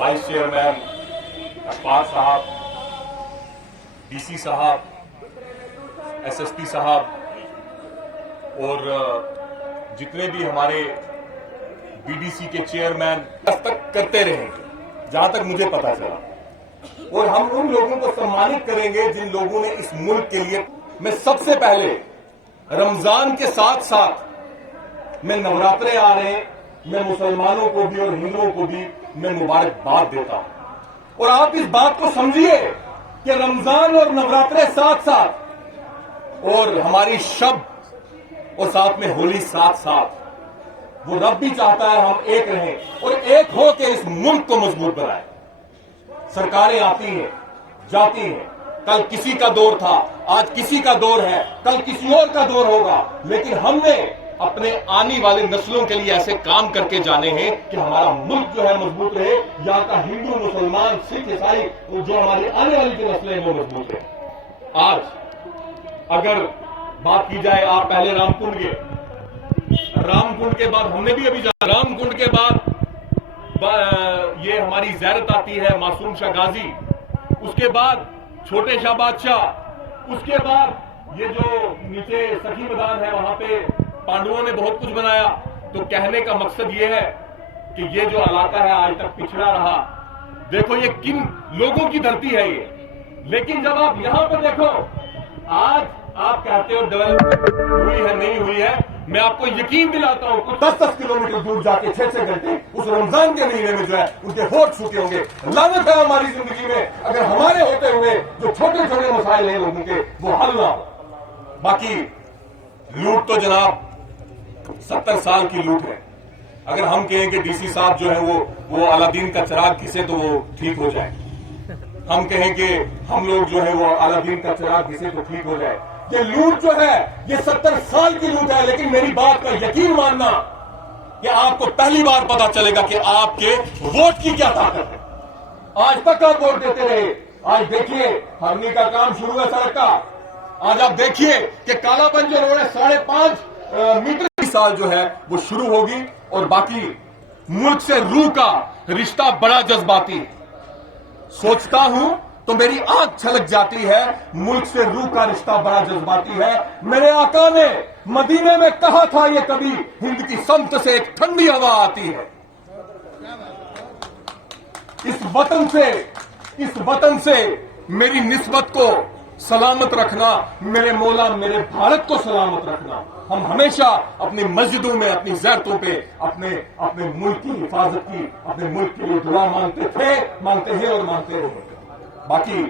Vice chairman अखबार साहब, DC साहब, एसएसपी साहब और जितने भी हमारे बीडीसी के चेयरमैन तक करते रहेंगे जहां तक मुझे पता चला, और हम उन लोगों को सम्मानित करेंगे जिन लोगों ने इस मुल्क के लिए। मैं सबसे पहले रमजान के साथ साथ मैं नवरात्रे आ रहे हैं, मैं मुसलमानों को भी और हिंदुओं को भी मैं मुबारकबाद देता हूं। और आप इस बात को समझिए कि रमजान और नवरात्रे साथ साथ और हमारी शब और साथ में होली साथ साथ, वो रब भी चाहता है हम एक रहें और एक हो के इस मुल्क को मजबूत बनाएं। सरकारें आती हैं, जाती हैं, कल किसी का दौर था, आज किसी का दौर है, कल किसी और का दौर होगा, लेकिन हमने अपने आने वाले नस्लों के लिए ऐसे काम करके जाने हैं कि हमारा मुल्क जो है मजबूत रहे, यहाँ का हिंदू, मुसलमान, सिख, ईसाई, जो हमारी आने वाली जो नस्लें हैं वो मजबूत रहे। आज अगर बात की जाए, आप पहले रामकुंड गए, रामकुंड के बाद हमने भी अभी जाना, रामकुंड के बाद ये हमारी ज़ियारत आती है मासूम शाह गाजी, उसके बाद छोटे शाह बादशाह, उसके बाद ये जो नीचे सखी मैदान है वहां पे पांडवों ने बहुत कुछ बनाया। तो कहने का मकसद ये है कि ये जो इलाका है आज तक पिछड़ा रहा। देखो ये किन लोगों की धरती है ये, लेकिन जब आप यहां पर देखो, आज आप कहते हो डेवलपमेंट हुई है नहीं हुई है, मैं आपको यकीन दिलाता हूं कुछ 10-10 किलोमीटर दूर जाके 6-6 घंटे उस रमजान के महीने में जो है उनके होठ सूखे होंगे। लानत है हमारी जिंदगी में अगर हमारे होते हुए जो छोटे छोटे मसाइल हैं लोगों के वो हल ना हो। बाकी लूट तो जनाब 70 साल की लूट है। अगर हम कहें कि डीसी साहब जो है वो अलादीन का चिराग घिसे तो वो ठीक हो जाए, हम कहें कि हम लोग जो है वो अलादीन का चिराग घिसे तो ठीक हो जाए। ये लूट जो है ये 70 साल की लूट है, लेकिन मेरी बात का यकीन मानना कि आपको पहली बार पता चलेगा कि आपके वोट की क्या ताकत है। आज तक आप वोट देते रहे, आज देखिए हरनी का काम शुरू है सड़क का। आज आप देखिए कि कालापन जो रोड है 5.5 मीटर की साल जो है वो शुरू होगी, और बाकी मुल्क से रूह का रिश्ता बड़ा जज्बाती है। सोचता हूं तो मेरी आंख छलक जाती है, मुल्क से रूह का रिश्ता बड़ा जज्बाती है। मेरे आका ने मदीने में कहा था ये कभी हिंद की समत से एक ठंडी हवा आती है। इस वतन से मेरी निस्बत को सलामत रखना, मेरे मौला मेरे भारत को सलामत रखना। हम हमेशा अपनी मस्जिदों में, अपनी ज़ियारतों पे अपने मुल्क की हिफाजत की, अपने मुल्क के लिए दुआ मांगते थे, मांगते हैं और मांगते रहेंगे। बाकी